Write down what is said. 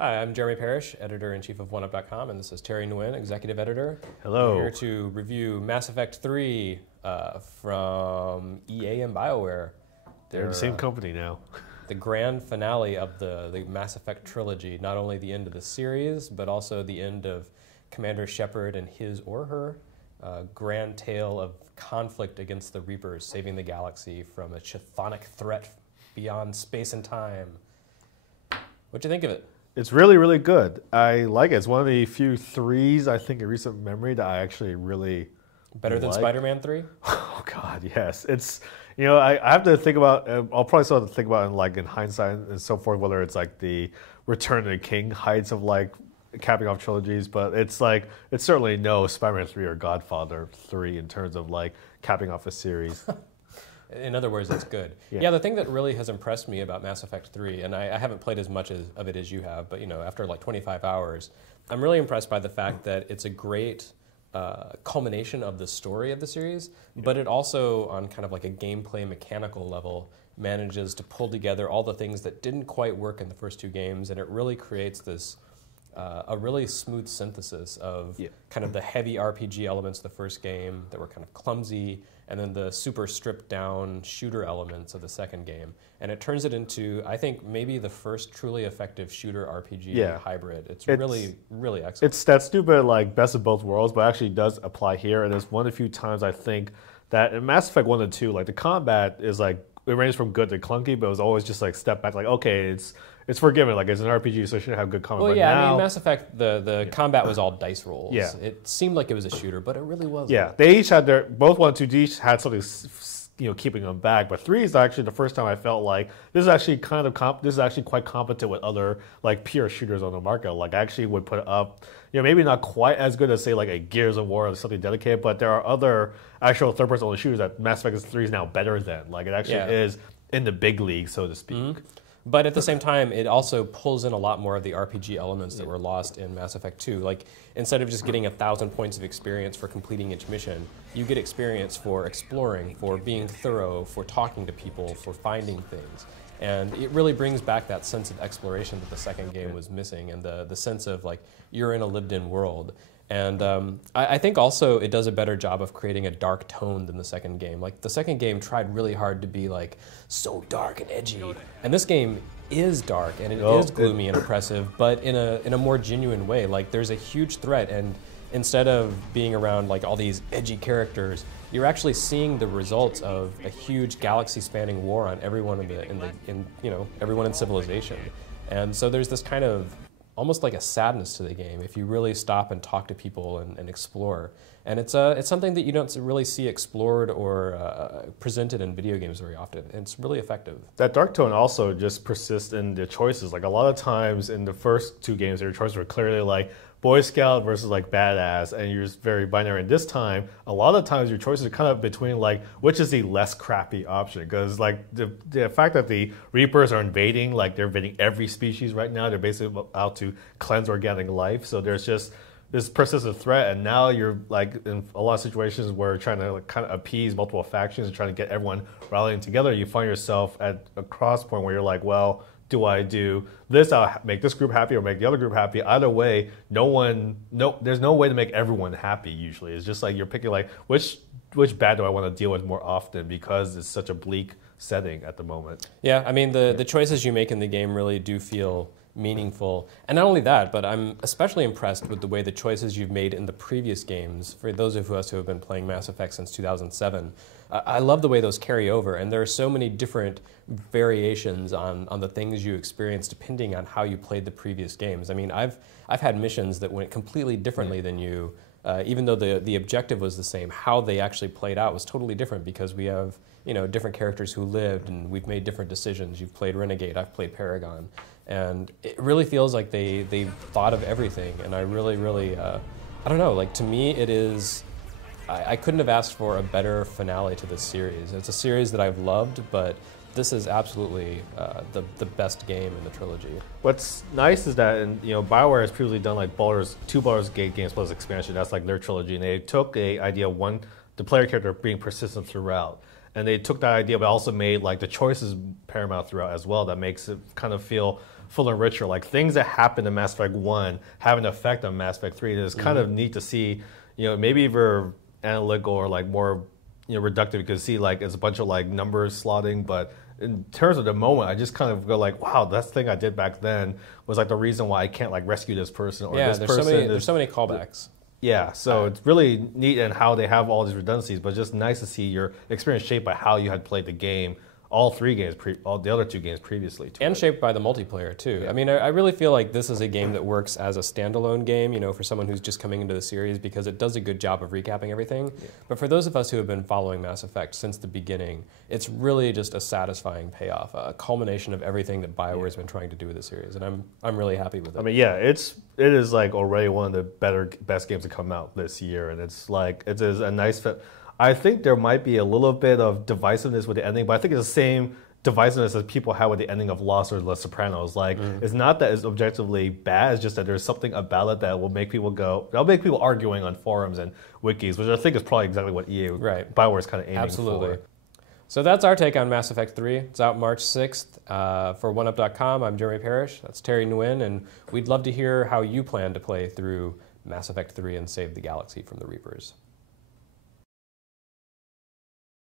Hi, I'm Jeremy Parish, editor-in-chief of 1UP.com, and this is Thierry Nguyen, executive editor. Hello. We're here to review Mass Effect 3 from EA and BioWare. They're the same company now. The grand finale of the Mass Effect trilogy, not only the end of the series, but also the end of Commander Shepard and his or her grand tale of conflict against the Reapers, saving the galaxy from a chthonic threat beyond space and time. What'd you think of it? It's really, really good. I like it. It's one of the few threes, I think, in recent memory that I actually really Better than like. Spider-Man 3? Oh, God, yes. It's, I have to think about, I'll probably still have to think about in hindsight and so forth, whether it's like the Return of the King heights of capping off trilogies, but it's certainly no Spider-Man 3 or Godfather 3 in terms of capping off a series. In other words, it's good. Yeah, the thing that really has impressed me about Mass Effect 3, and I haven't played as much of it as you have, but after 25 hours, I'm really impressed by the fact that it's a great culmination of the story of the series, but it also, on kind of like a gameplay mechanical level, manages to pull together all the things that didn't quite work in the first two games, and it really creates this a really smooth synthesis of kind of the heavy RPG elements of the first game that were kind of clumsy, and then the super stripped down shooter elements of the second game. And it turns it into, I think, maybe the first truly effective shooter RPG hybrid. It's really, really excellent. It's that stupid best of both worlds, but actually does apply here. And it's one of the few times I think that in Mass Effect 1 and 2, the combat is it ranges from good to clunky, but it was always just step back, okay, it's forgiven. It's an RPG, so it shouldn't have good combat. Well, but yeah, now, I mean, Mass Effect, the combat was all dice rolls. Yeah. It seemed like it was a shooter, but it really wasn't. Yeah, they each had both 1 and 2 each had something, keeping them back. But 3 is actually the first time I felt this is actually this is actually quite competent with other pure shooters on the market. I actually would put it up, maybe not quite as good as say a Gears of War or something dedicated, but there are other actual third-person only shooters that Mass Effect 3 is now better than. It actually is in the big league, so to speak. Mm-hmm. But at the same time, it also pulls in a lot more of the RPG elements that were lost in Mass Effect 2. Instead of just getting 1,000 points of experience for completing each mission, you get experience for exploring, for being thorough, for talking to people, for finding things. And it really brings back that sense of exploration that the second game was missing, and the sense of you're in a lived-in world. And I think also it does a better job of creating a dark tone than the second game. The second game tried really hard to be so dark and edgy, and this game is dark and it is gloomy and oppressive, but in a more genuine way. There's a huge threat, and instead of being around all these edgy characters, you're actually seeing the results of a huge galaxy-spanning war on everyone everyone in civilization. And so there's this kind of almost a sadness to the game if you really stop and talk to people and explore. And it's something that you don't really see explored or presented in video games very often. And it's really effective. That dark tone also just persists in the choices. A lot of times in the first two games, your choices were clearly Boy Scout versus badass, and you're just very binary. And this time, a lot of times your choices are kind of between which is the less crappy option. Because the fact that the Reapers are invading, they're invading every species right now. They're basically out to cleanse organic life. So there's just this persistent threat, and now you're in a lot of situations where you're trying to kind of appease multiple factions and trying to get everyone rallying together. You find yourself at a cross point where you're well, do I do this? I'll make this group happy or make the other group happy. Either way, there's no way to make everyone happy. Usually, it's just you're picking which bad do I want to deal with more often, because it's such a bleak setting at the moment. Yeah, I mean the choices you make in the game really do feel meaningful. And not only that, but I'm especially impressed with the way the choices you've made in the previous games, for those of us who have been playing Mass Effect since 2007, I love the way those carry over, and there are so many different variations on the things you experience depending on how you played the previous games. I mean, I've had missions that went completely differently than you, even though the objective was the same. How they actually played out was totally different, because we have different characters who lived, and we've made different decisions. You've played Renegade, I've played Paragon. And it really feels like they've thought of everything, and I really, really, I don't know, to me it is, I couldn't have asked for a better finale to this series. It's a series that I've loved, but this is absolutely the best game in the trilogy. What's nice is that, BioWare has previously done two Baldur's Gate games plus expansion. That's their trilogy, and they took a idea of the player character being persistent throughout. and they took that idea, but also made like the choices paramount throughout as well. That makes it kind of feel fuller and richer. Like things that happen in Mass Effect 1 have an effect on Mass Effect 3. And it's kind of neat to see, maybe if you're analytical or like more, reductive, you can see like it's a bunch of like numbers slotting, but in terms of the moment, I just kind of go like, wow, that thing I did back then was like the reason why I can't like rescue this person or this person. There's so many callbacks. Yeah, so it's really neat in how they have all these redundancies, but just nice to see your experience shaped by how you had played the game, all three games, all the other two games previously. And shaped by the multiplayer, too. Yeah. I mean, I really feel like this is a game that works as a standalone game, for someone who's just coming into the series, because it does a good job of recapping everything. Yeah. But for those of us who have been following Mass Effect since the beginning, it's really just a satisfying payoff, a culmination of everything that BioWare has been trying to do with the series, and I'm really happy with it. I mean, yeah, it is like already one of the best games to come out this year, and it's like it is a nice fit. I think there might be a little bit of divisiveness with the ending, but I think it's the same divisiveness as people have with the ending of Lost or The Sopranos. Like, it's not that it's objectively bad, it's just that there's something about it that will make people that'll make people arguing on forums and wikis, which I think is probably exactly what BioWare is kind of aiming for. So that's our take on Mass Effect 3. It's out March 6th. For 1UP.com, I'm Jeremy Parish. That's Thierry Nguyen, and we'd love to hear how you plan to play through Mass Effect 3 and save the galaxy from the Reapers.